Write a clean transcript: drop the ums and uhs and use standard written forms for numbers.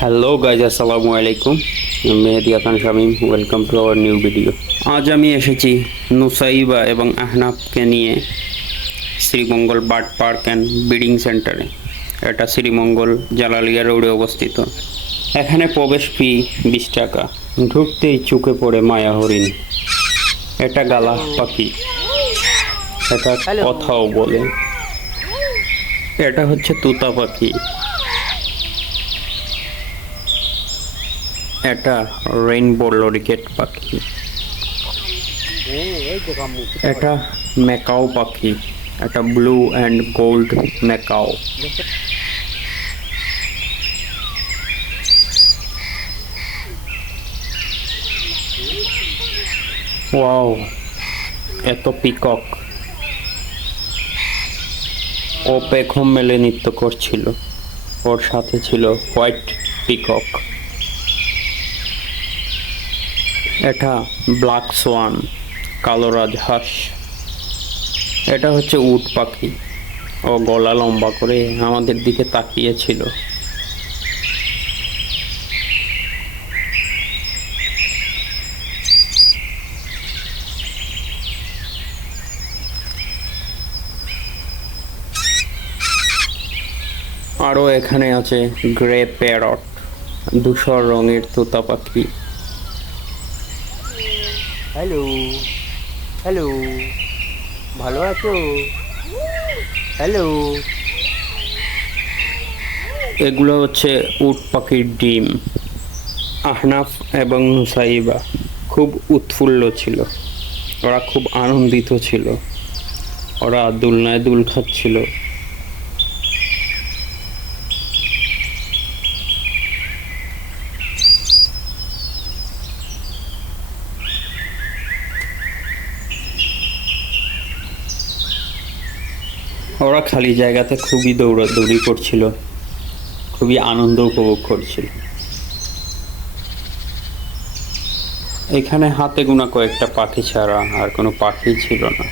Hello guys, আসসালামু আলাইকুম। Mehedi Hasan Shamim, welcome to our new video. আজ আমি এসেছি নুসাইবা এবং আহনাফকে নিয়ে Sreemangal bird park and breeding সেন্টারে। এটা শ্রীমঙ্গল জালালিয়া রোডে অবস্থিত। এখানে প্রবেশ ফি 20 টাকা। ঢুকতেই চোখে পড়ে মায়া হরিণ। এটা গালা পাখি, এটা কথাও বলে। এটা হচ্ছে তোতা পাখি। এটা রেইনবো লরিকেট পাখি। এটা ম্যাকাও পাখি। এটা blue and gold macaw. Wow, এত পিকক। ও পেখম মেলে নৃত্য করছিল। ওর সাথে ছিল হোয়াইট পিকক। এটা ব্ল্যাক সোয়ান, কালো রাজহাঁস। এটা হচ্ছে উট পাখি। ও গলা লম্বা করে আমাদের দিকে তাকিয়েছিল। আরও এখানে আছে গ্রে প্যারট, ধূসর রঙের তোতা পাখি। হ্যালো হ্যালো, ভালো আছো? হ্যালো। এগুলো হচ্ছে উট পাখির ডিম। আহনাফ এবং নুসাইবা খুব উৎফুল্ল ছিল। ওরা খুব আনন্দিত ছিল। ওরা দুলনায় দুল খাচ্ছিল। ওরা খালি জায়গাতে খুবই দৌড়াদৌড়ি করছিল, খুবই আনন্দ উপভোগ করছিল। এখানে হাতে গোনা কয়েকটা পাখি ছাড়া আর কোনো পাখি ছিল না।